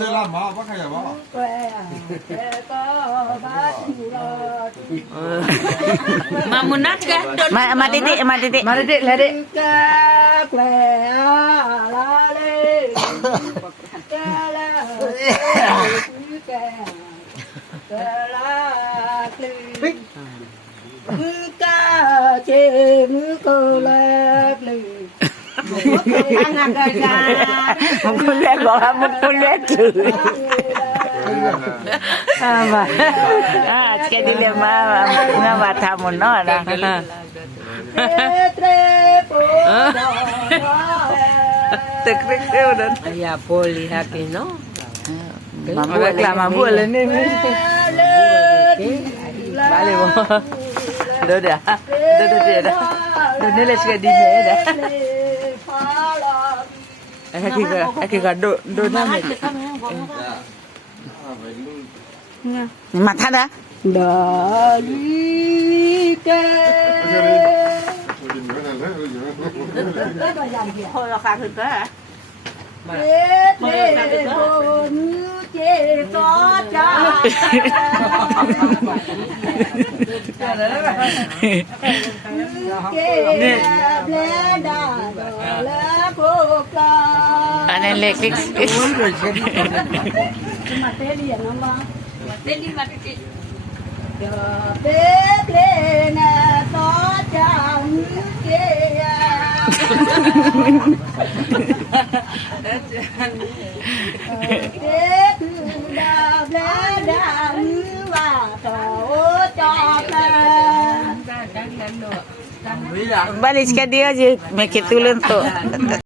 chơi làm mà bác hay là bácมามุนัดกันมาติเลยดิมือกาเจมือโกแลกเลยมันคุณเรียกบอกว่ามันคุณเรียกจืดมาแค่นี้เลยมาทำมันน้อยนะตึกเร็วๆนั่น ya poli hati no มาบวชละมาบวชเลยนี่มาเลยบ่เดี๋ยวนี่เลยสิดีเด้ไอ้ที่ก็โดนน้ำเลยมาท่านะดาลีเกพอราคาขึ้นก็เจโกมือเจซอจ้าเจเบลดาแล้วโกกาอันนี้เล็กมาเตลียนน้ำมาเล่นดีมาติดเจเบลนะซอจ้ามือเจเด็กดาบแล้วดามือว่าต่อจอบแล้ว Balik ka dia je, make it tulen to.